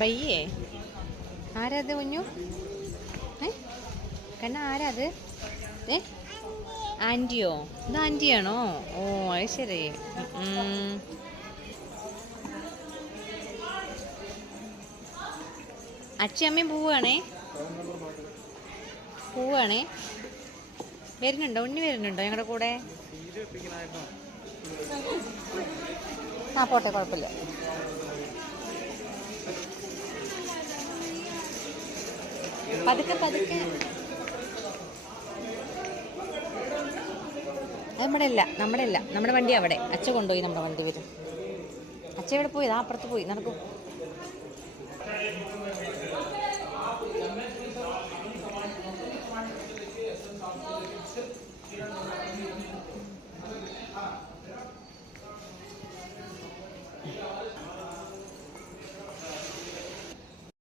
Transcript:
ബയ്യേ ആരാ അത് കുഞ്ഞു? കണ്ണ ആരാ അത്? ആൻറ്റിയോ? ഇത് ആൻറ്റിയാണോ? ഓ അത് ശരി. അച്ഛയമ്മയും പോവുകയാണേ. വരുന്നുണ്ടോ? ഉണ്ണി വരുന്നുണ്ടോ ഞങ്ങളുടെ കൂടെ? ആ പോട്ടെ, കുഴപ്പമില്ല. പതുക്കെ പതുക്കെ. നമ്മുടെ വണ്ടി അവിടെ. അച്ഛ കൊണ്ടുപോയി നമ്മുടെ വണ്ടി വരും. അച്ഛ ഇവിടെ പോയി, അപ്പുറത്ത് പോയി നടക്കും.